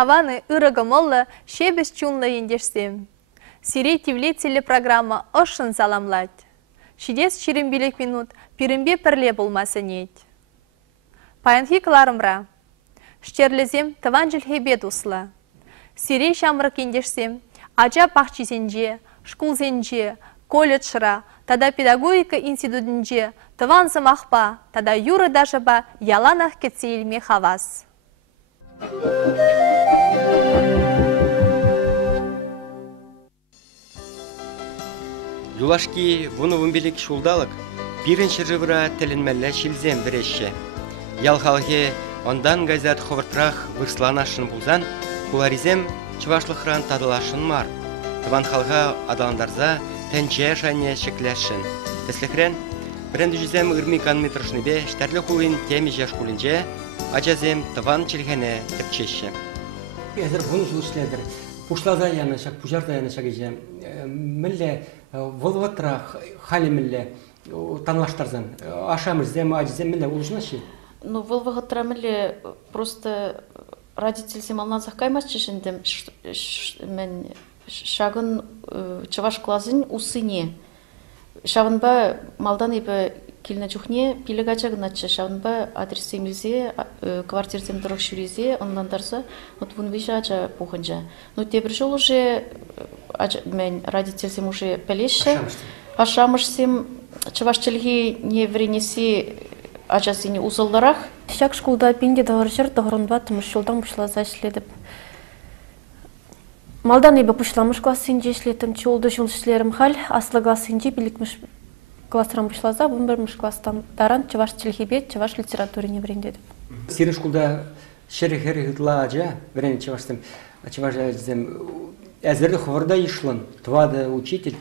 аваны ырыгымылы шебес чунлы ендешсем. Сирей тивле телепрограмма ошын саламлать. Шидес чирембелек минут пирімбе пірле болмасы нет. Паянхи кларымра. Штерлезем тыван жилхебет усла. Сирей шамрық ендешсем, ажа пахчизенже, шкулзенже, колледжра, тада педагогика институтынже, тыван замахпа, тада юры дажаба яланах кетсейлме хавас. Юлашки вуну вымбелек шулдалык, пирінші жывыра тілінмәлі шілзен біреші. Ялхалге ондан газет ховыртрақ вырсланашын бұлзан, куларизем чывашлықран тадылашын мар. Тыван халға адаландарза тәнче шайне шекләшін. Тәсліхрен, бірінді жүзем үрмикан метрошны бе штәрлі хулын темі жаш хулынже, ажазем тыван чілгене тіпчеші. Әзір бұны жылышләдір. Пушлада яны шак, пужарда яны шак еже. Мілі волватра халі мілі танлаштарзан. Ашамызем, ажызем мілі улышнашы? Ну, волватра мілі просто родительсем алназақ каймас чешіндім. Мен шағын чываш клазын усыне. Шағынба малдан ебі келіне жүхне пилік ачағын атшы. Шағынба адресемілзе, квартирзем дұрық шүрезе, онландарса, вот вон вижа ача пухынжа. Ну, тебір жол уже, мен родительсем уже пәлеші. Ашамышсем, чываш чілге не вренесі ачасыне узылдарақ. Шак школда пенде дағыршыр, дағырынба тымыш жолдан бұшлаза ішледіп. Малдан ебі бұшламыш классынже ішлетім, чолды жол ішлерім хал, аслы классынже білікміш классырам бұшлаза, бұн бірміш класстан даран чываш чілхебет, чываш литературине бірендедіп. Сирин школда шері-хері ғытла ажа, бірені чываштым, чываш әзім, әзірді ховарда ишлын, твады учитель.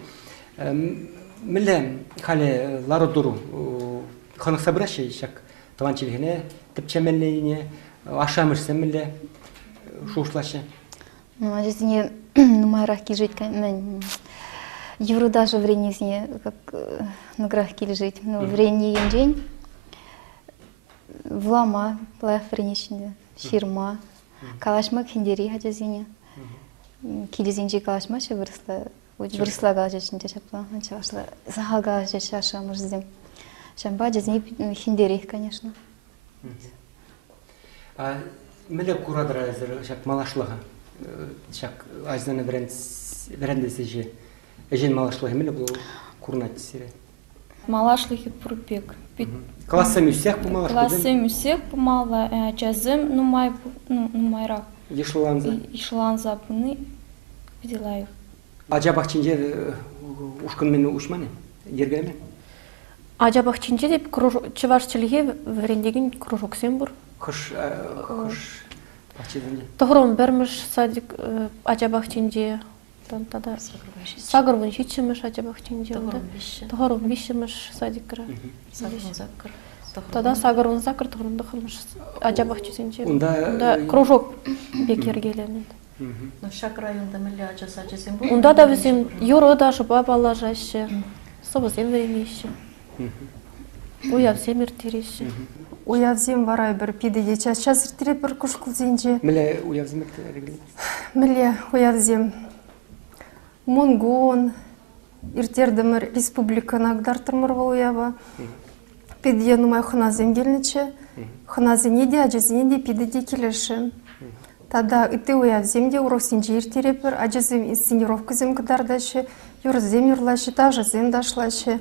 Мілі халі лары дұру, қанықса біраші шак таван чілгене, тіпчәмәліне, ашамышсен мілі шушлашы. Ну, а здесь нумайрахки жить, мен евро даже время не как на грахки жить, но время не день. Влама, плав принесение, фирма, калашмак хиндери хачазине, килизинджи калашма ще выросла галажечный чапла, начала захага чаша муждем. Шамба джазни хиндери, конечно. А меле курадра шак малашлага. Шак ажданы брендесі же. Ежен малашлығы мені бұл курнат сире. Малашлығы пұрбек. Классы мүсек бұл малашлығы? Классы мүсек бұл мала жазым нумайрақ. Ешыланза? Ешыланза бұны біділайы. Ажабақчынже ұшқынмен ұшманы? Ергеме? Ажабақчынже деп чывашчылығы врендеген кружоксен бұр. Қыш Тоғырын бірміш садик ажабақчынже. Сағырвын жетшіміш ажабақчынже. Тоғырын бешіміш садикра. Тада сағырвын закыр тоғырын дұқымыш ажабақчынже. Онда кружок бекер келемін. Шак районда мүлі ажасен бұл? Онда да бізім юры да жұба бала жашы. Собызен веремеші. Уявзем ертереші. Уявзем варай бір пидеге час ертере бір күшкіл зенже. Мілі уявзем ертере? Мілі уявзем. Монгон, ертердімір республиканы агдартырмыр бұл уява. Пидеге нумай хыназем келінче. Хыназене де, ажазене де пидеге келеші. Тада үті уявзем де урок сенже ертере бір, ажазем инсценировка зем кыдардаші, юрзем юрлашы, тажазем дашлашы.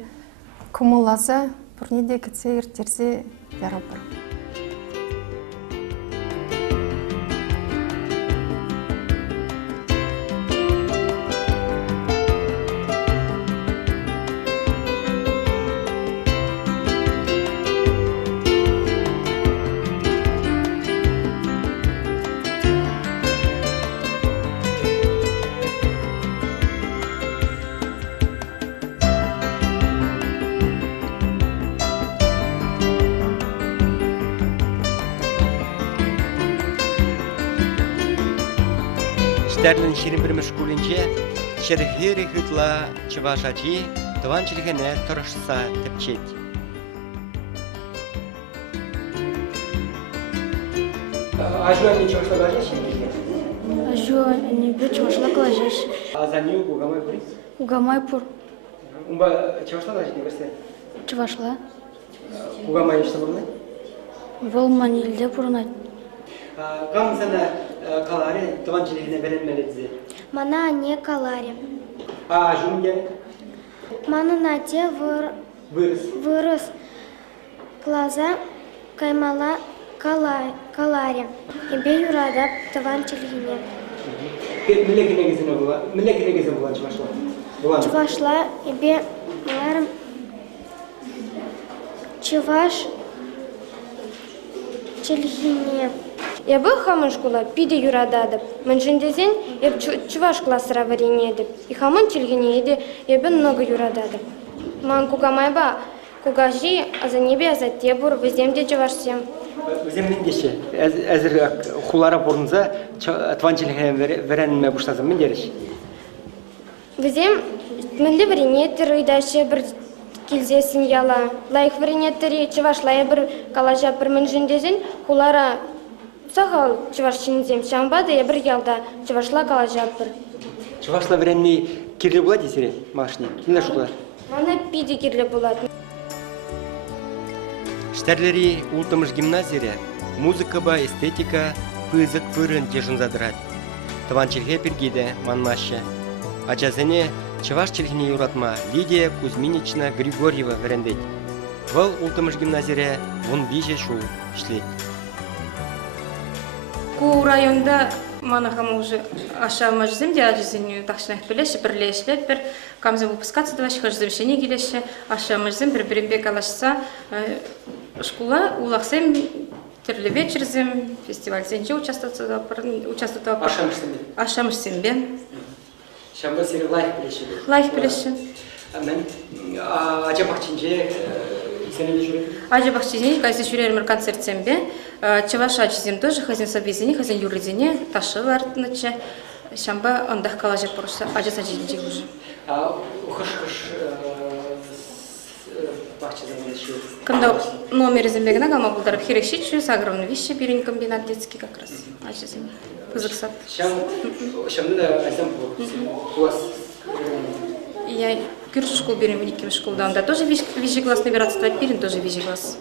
Кымылаза, бұрнеде кітсе ертерзе ярабыр. Штәрлін шерін бір мүшкулінже, шерхері хүтла чывашачи, тыван чілгене тұрышса тіпчет. Ажуанный чывашла даже жо, не бе чувашла калажеш. А за нее Гугамай Брис? Угамай пур. Умба чувашла даже не версия. Чувашла. Гугамай что было? Вол манилде пурнат. Кам sana kalari tabançilihine verilmelidir. Мана не калари. А жумген? Мана нате вырос. Глаза каймала калари. Ибе юрада таванчилихине. Millekine gezin bulan çuvaşla. Чувашла ибе маларым чуваш чилихине. Я был хамон школа, пиде юрададып. Мен жиндезен, я чуваш классыра варенедіп. И хамон чилгене еде, я был много юрададып. Ман кугамайба, кугажи, а за небе, а за тебур, веземде чувашсем. Веземмен деші, әзір хулара борынза, тванчилихine verenme бұштазым, мен дереш? Везем, менде варенеттер үйдаші бір келзесін яла. Лайық варенеттері чувашлая бір калажа бір мен жиндезен, хулара сағал чувашчинзем шамбады, я бір ялда чувашла калажа бір. Чувашла варенне кирлі болады десере, малашне? Кімдер шуқылар? Мана пиде кирлі болады. Штәрлери ултымыш гимназире музыка ба эстетика пызык пырын тежін задырат. Тыванчилге пергиде манмашы. Ачазене чывашчилгіне юратма Лидия Кузьминична Григорьева верендет. Выл ултымыш гимназире вон биже шул шлет. Ку районда манахам уже аша мажзем де ажизеню такшнах билеше бирлешлет бир камзем выпускаться даваш хожземшене келеше аша мажзем бир-биринбек алашса школа улахсем терле вечерзем фестиваль сенче участвовала ашамышсембе Шамба сері лайық білеші? Лайық білеші. Мен Ажабақчинже сенелі жүреді? Ажабақчинже қазір жүрермір концертсембе. Чаваш ажизем тоже хазин сабизіне, хазин юридіне ташы лартыныча. Шамба ондақ калажа порыша ажыз ажизенже уже. Ұқыш бақчызым білеші? Когда номер зембегіна гама бұлдарып херекшечу, огромный вещи, бирин комбинат детский как раз ажизем. Пызыксат. Шамды да айзам класс? Я кюршу школу берем в никем школу, да, тоже вижи класс набираться, пирин тоже вижи класс.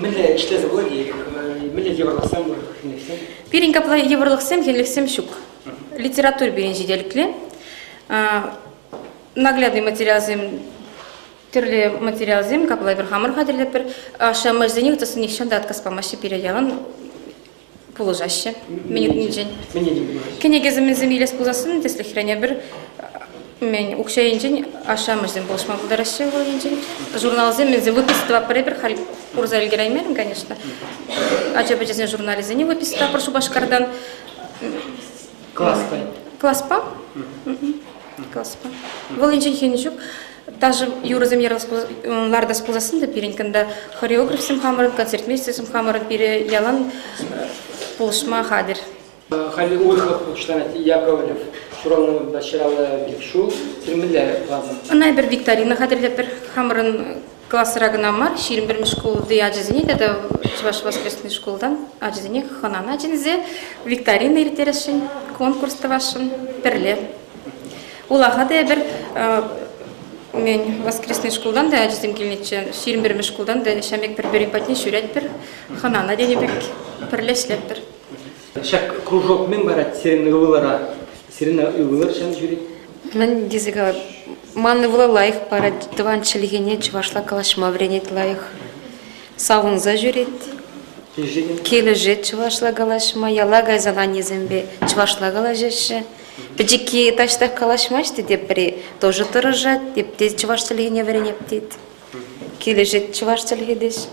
Милли иштезе болады, милли еврлықсам, хенліксем? Пирин капла еврлықсем, хенліксем шук. Литератур берен жеделікле. Наглядный материалзем, түрлі материалзем, капла бір хамыр қадірлеп бір. Шамырзені ұтысын екшен да отказ помаши переялан положаще. Минутный день. Кенегезем земелес пузасын, если храня бір мен укшайын день, ашамырзем болшма бұлдараще болын день. Журналзем мен выписывала пребір, хал урза ілгераймерім, конечно. Ача-бачасен журнализене выписывала, прошу башкардан. Класспа? Класспа? Класспа. Болын день хенежук. Даже юрызым ларда спузасын да переньканда хореографсым хамырын, концертмейстерсым хамырын пере ялан полшма хадыр. Хали уйхов учтанат Яковлев шуровны даширалы бекшул, сирмиле плазм. Она бер викторина хадыр да бер хамырын классырагына мар, ширим бер школу да ажизине, это Чуваш воскресный школдан, ажизине ханана ажинзе, викторина иртерешин, конкурс тавашин, перле. Улаха да бер мен воскресный школдан да ажизим келнече, ширим бер школдан да шамек бер патни шурят бер ханана денебек перлешлеп бер. Шак кружок мен барат сирен ывылара, сирен ывылар шан жүрет? Мен дизига манны вла лайық барат дыванчылыгене чувашла калашма вренет лайық. Сауынза жүрет. Келі жет чувашла калашма, яла гайзана незембе чувашла калажешы. Піджеки таштақ калашмашты деп бірі тоже тұрыжат, деп тез чувашчылыгене вренеп дейд. Келі жет чувашчылыгедеш.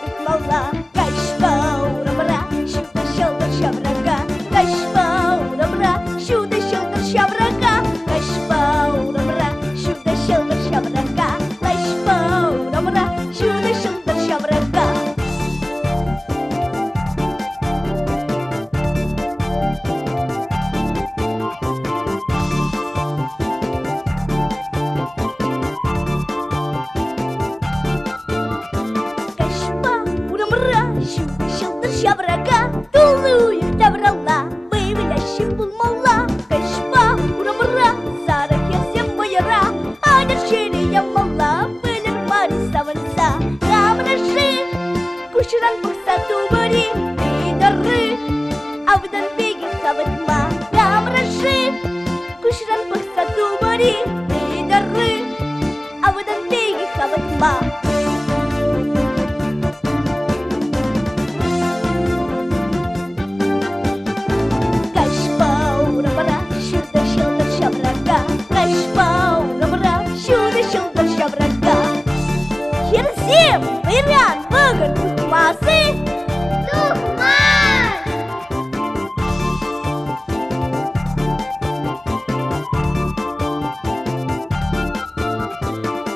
бит мала. Кашпау рабра, шуда шылдыр шабрага. Кашпау рабра, шуда шылдыр шабрага. Кашпау рабра, шуда шылдыр шабрага. Кашпау рабра, шуда шылдыр шабрага. Шабрага, тулуй добрала, вывелящим булмала. Кашпа, ура-мура, сара хесем мояра, а дерчили я мала, вылер мари саванца. Рамраши, кушран бухса тубари, видары, авдан беги саватма. Рамраши, кушран бухса тубари, видары, авдан беги саватма. Херсим, Иран, Выгон, Тухмасы, Тухмас!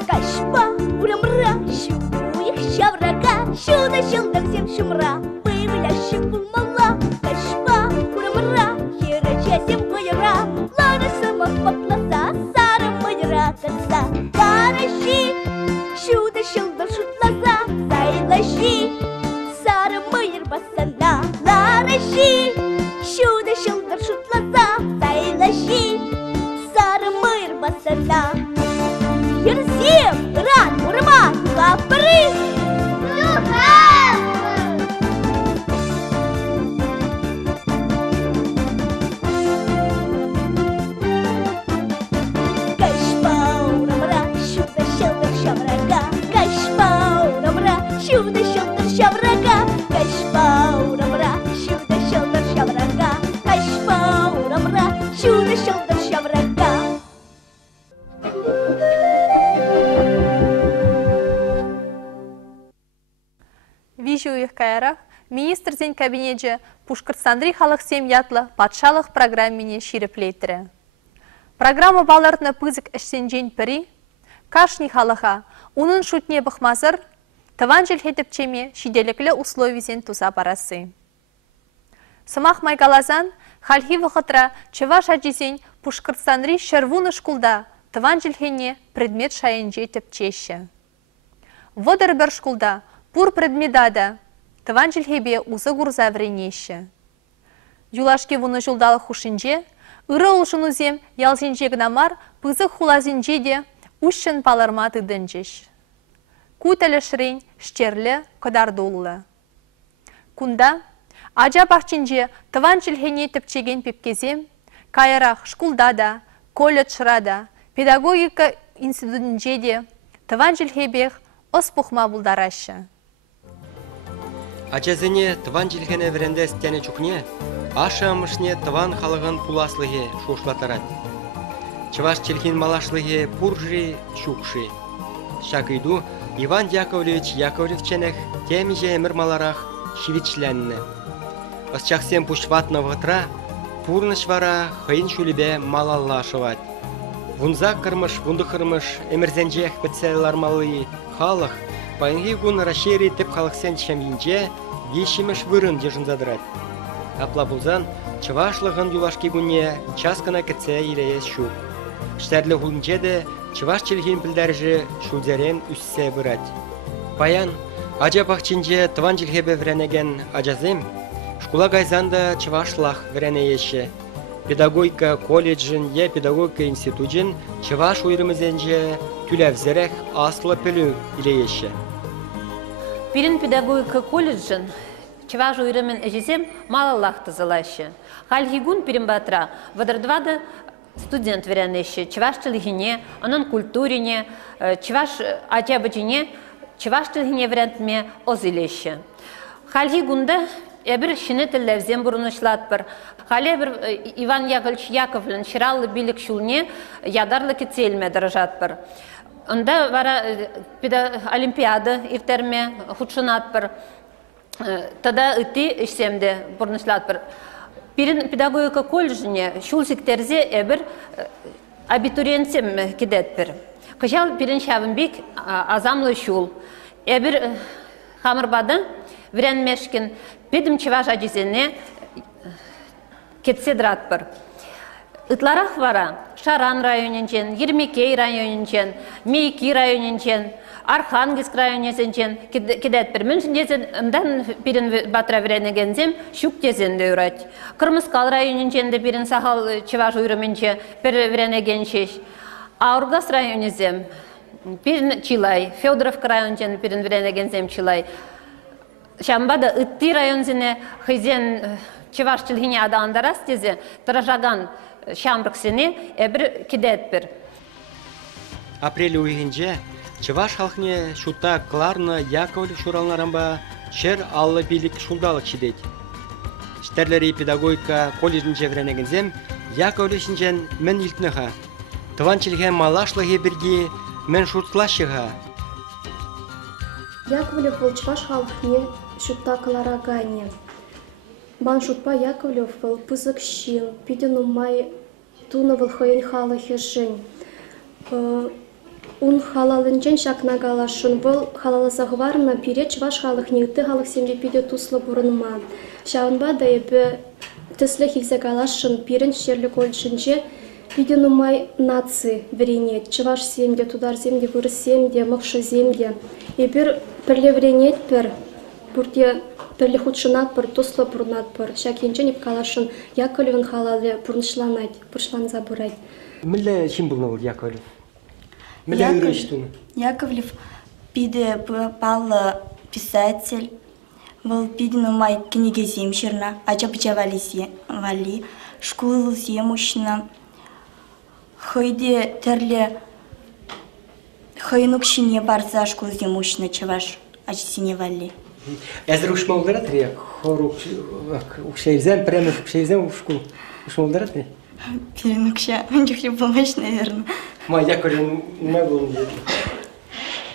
Кашпа, ура-мра, щуду их щаврага, щуда-щелда всем шумра, вывелящим булмала. Кашпа, ура-мра, херачасим пояра, лара самых попласа, сара мояра коса. Параши, шуда шылдыр шутласа, сайлаши, сары мыйыр басана. Лараши, шуда шылдыр шутласа, сайлаши, сары мыйыр басана. Ерсем, ран, урма, лапыры, шуда шылдыр шабрага, кашпау рабра, шуда шылдыр шабрага, кашпау рабра, шуда шылдыр шабрага. Вижу их кайрах, министр день кабинете Пушкартсандрий халық семьятлы патшалық программине ширеплейтірі. Программа балартына пызык әштен пірі, кашни халыға, унын шутне бұқмазыр, Тыван желхетіп чеме шиделіклі условизен туза барасы. Сымақ майгалазан, халхи вұқытра чываш ажизен Пушкартсанри шырвуны шкулда тыван желхене предмет шайын жетіп чеші. Водыр бір шкулда пур предмедада тыван желхебе узы ғурза вренеші. Юлашке вуны жылдалы хушинже, ұры ұлшынузем ялзенже гнамар пызы хулазенже де ұшын паларматы дынжеш. Кутәлі шырен, штерлі, кыдардулы. Кунда, ажа бақчинже тыван жылхене тіпчеген пепкезем, кайырақ шкулдада, колледжрада, педагогика институтынже де тыван жылхебех ос пухма бұлдарашы. Ачазыне тыван жылхене веренде стяне чукне, аша амышне тыван халығын пуласлығы шушлатарад. Чываш челхин малашлығы пуржи чукши. Шакыйду Иван Яковлевич Яковлевченех темиже эмірмаларах шивичленне. Осчахсем пушватна вғытра, пурнышвара хыйын шулебе малаллашыват. Вунза кырмыш, вунды кырмыш, эмірзенжех бітселар малы халық, пайынғы гун рашери тіп халықсен шаминже, ешіміш вырын дежін задырат. Апла бұлзан, чывашлығын юлашки гуне часкана кітсе илеес шук. Штәрлі ғулынже де чываш челхин пілдәржі шулдерен үссе бұрат. Паян, ажа бақчинже тыван жылхебе вренеген ажазым, шкула гайзанда чывашлах вренееші. Педагогика колледжін е педагогика институтын чываш уйрымызенже түләвзерек аслы пілі илееші. Пирин педагогика колледжін чываш уйрымын әжесем малаллах тызылашы. Хальгигун пирин батра вадырдвады студент веренеші, чываш тілгіне, onun культурине, чываш атябычыне, чываш тілгіне верентме озилеші. Хальгигунда әбір шыны тілләвзен бұрынышлат бір. Халі бір Иван Яковлевич Яковлевич шыралы билік шулне ядарлы кетселме дырыжат бір. Онда вара олимпиада иртерме худшынат бір. Тада үтті ішсемде бұрнышлат бір. Пирин педагогика колледжіне шулсиктерзе әбір абитуриентсем кедет бір. Қыжал пирин шавынбек азамлы шул. Әбір хамырбады вренмешкін педім чываш ажизене кетседрат бір. Ытларах вара Шаран районинчен, Ермекей районинчен, Мейки районинчен, Архангельск районинчен кедет бір. Мен жіндезен ымдан пирин батра веренегензем шук тезенде үрат. Кырмыскал районинчен де пирин сахал чываш уйрымынче бір веренегеншеш. Аургас районизем пирин Чилай, Федоровка районинчен пирин веренегензем Чилай. Шамбада ытти районзіне хызен чываш чилхине адандарас тезе тражаган шамбрыксене әбір кедет бір. Апрель уйгенже чываш халқыне шута Кларна Яковлев шуралнарамба шер аллы билік шулдалық шидет. Штерлері педагогика колледжін жевренегензем Яковлевшінжен мен илтныға. Тыванчылге малашлығы бірге мен шутлашыға. Яковлев был чываш халқыне шута Кларагане. Бан шутпа Яковлев был пызык щин, пидену май тунавыл хойын халы хешень. Un халалынчен шакна галашын был халалы захварна пиреч ваш халых нигты халых семде пиде туслы бурынма. Шаунба да ебе тыслы хилзе галашын пирен шерлі кольшынче пидену май нации веренет. Чываш семде, тудар земде, вырыс семде, мықшы земде. Ебір пірле веренет пір, бурде пірле худшынат пір, туслы бурнат пір. Шакенчен еп калашын Яковлевын халалы бурнышланать, буршлан забурать. Мілі шим бұл Яковлев? Яковлев пиде пал писатель, был пидену май книги земширна, ачапча вали, школу земущна, хойде терле хойнук шине барса школу земущна чаваш ачсине вали. Әзір ұшма олдарат рия? Хор ұқшайзен, прямо ұқшайзен в школу. Ұшма олдарат рия? Перенукша, он не помощь, наверное. Ма, я кажу, не был он.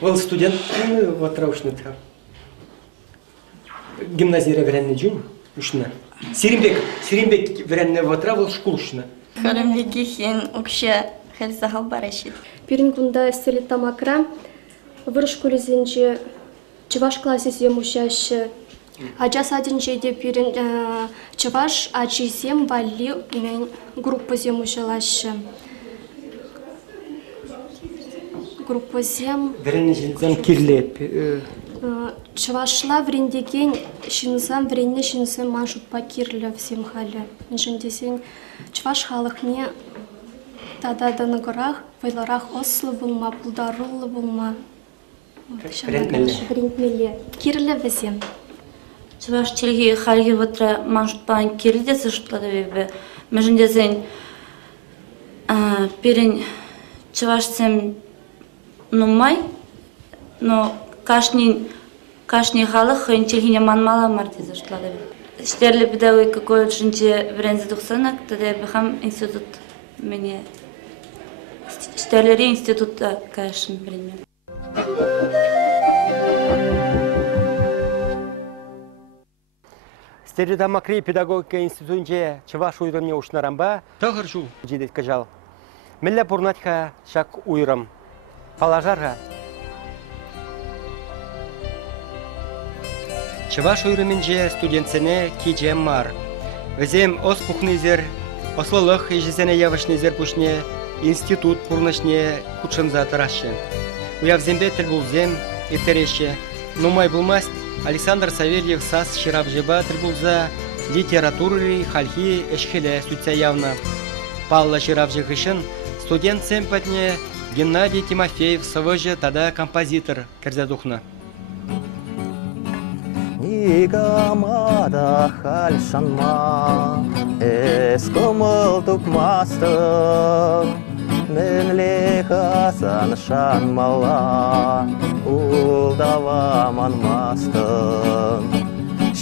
Был студент, вот раушный трав. Гимназия вренный джун, ушна. Сиримбек вренный вот трав, был школ ушна. Харамбеки хен, укша, хельсахал барашит. Перенкунда селита макра, в школе зенче, чеваш классе земущаще. Аджа садинче де пирен чеваш, ачи зем вали мен группа земущалаще. Группа зем. Вреннежен кирлеп. Чевашла врендеген шинсам вренне шинсам маншут па кирле всем хале. Инжендесен чеваш халыхне тада данагорах вайларах ослы булма, пулдарулы булма. Врендмеле. Кирле везем. Чуваш челги хальги ватра маншутпан кирлде сыштладыве. Межендесен перен чувашсем нумай, но кашни халық хын челгине манмала марти сыштладыве. Штерлі педагогика колледжинче врензе тухсанак, тада бихам институт мене штерлери института кашын время. Стереда макри педагогика институтынче чываш уйрымне ушнарамба тығыр жул жедет кажал. Мілле пурнатха шак уйрым. Палажарға. Чываш уйрымынче студентсене кичем мар. Візем ос пухнызер, ослылық ежесене явышнызер пушне институт пурнышне кучынза тырашы. Уявзембе тіл булзем, ертереше. Нумай булмасть Александр Савельев сас ширав жеба трибулза литературы хальхи эшхеле сүтсе явна. Палла ширав жехышын студент семпатне Геннадий Тимофеев сывыжы тада композитор керзедухна. Игамада хальшанма эскомыл тукмастық Менле хасан шанмала улдава манмастын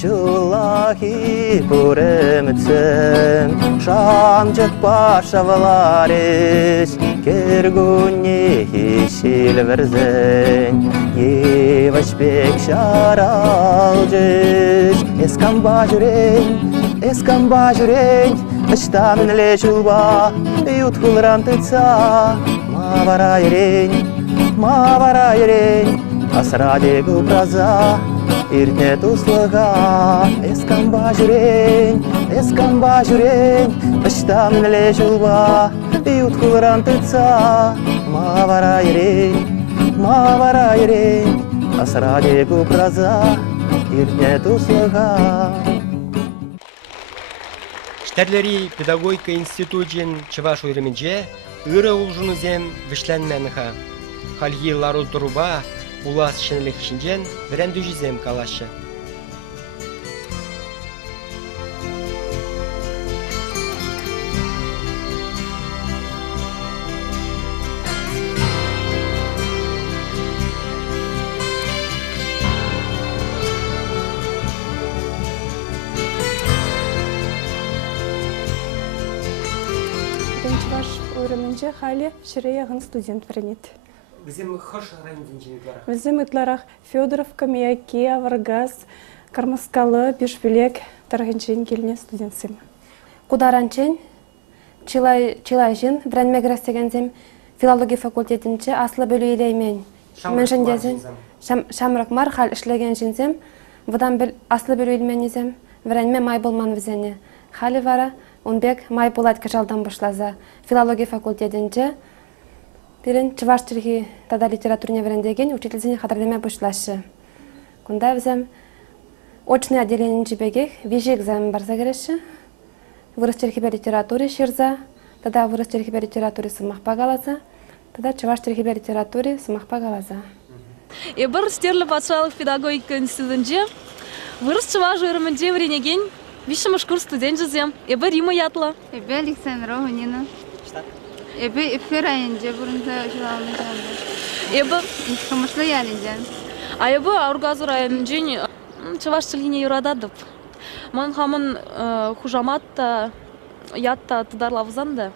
Чулахи пуремцем, шамчык пашавларис, кергуннехи силверзен, евачбек шаралжыш, эскамба жүрен, ыштамынле жулба, ютхулрам тыца, мавара ерен, асрадегу праза, иртне туслыга, эскамба жүрен, ыштамынле жулба, ютхулрам тыца, мавара ерен, асрадегу праза, иртне туслыга. Штерлери педагогика институтын чываш уйрыминче ыры улжунузем вишленменха. Хальги лару туруба улас шенелек шинжен врендужизем калашы. Öğrenince hali şuraya yakın stüdent verenit. Bizim hoş rayonundakiler. Bizim itlarak Feodorovka, Miyaki, Vargas, Karmaskalı, Bişbilek, Tarhınçın gelene stüdentsem. Kudarançın, Çılayjın, Vrenmegras degenzem filologiya fakultetince aslı bölüyleymen. Şamrakmar hal işlegen jinsem, budan bil aslı bölüylmenizem, Vrenme may bolman vizene. Hali vara, Onbek may bolat kışaldan başlaza. Filologiya fakultetince birin Чуваш Чилхи тада литературне верендеген учительзине хатарлеме başlaşı. Кунда визем очный отделение жибегех вижи экзамен барса кереші. Вырыс Чилхибе литературе ширза, тада вырыс Чилхибе литературе сымақпа галаза, тада Чуваш Чилхибе литературе сымақпа галаза. Эбір стерлі патшалық педагогика институтынже вырыс Чуваш өрімінде веренеген виші мұшқыр студент жызем. Эбі Рима ятла. Эбі Александрова Нина. Эбі районде бұрында жылауны жанды. Эбі қымышлы ялінден. Эбі Аургазы районынжен Чуваш Чилхине юрададып. Мен хамын хужаматта ятта тыдарлавызанды.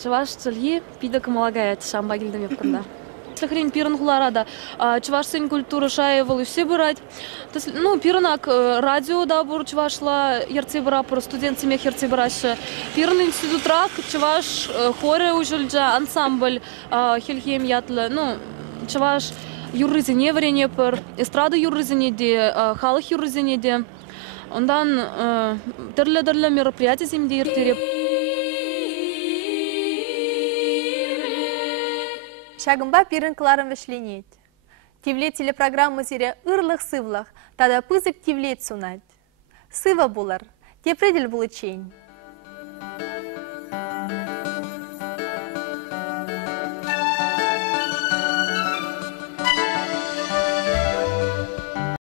Чуваш Чилхи пиді кымалагая шамба келдім епкында. Хрен пирын хуларада. Чувашсын культура шаевал все бырать. Ну, пирынак радиода бур чувашла ерце быра, про студент семех ерце бырашы. Пирын институтрак чуваш хоре ужылжа, ансамбль хельхем ятлы. Ну, чуваш юррызине врене пыр, эстрада юррызине де, халық юррызине де. Ондан түрлі мероприятия земде ертереп. Шагымба пирын кларым вишленет. Тивлет телепрограммы зире ырлых-сывлых, тада пызык тивлет сунать. Сыва булар, те предель булычень.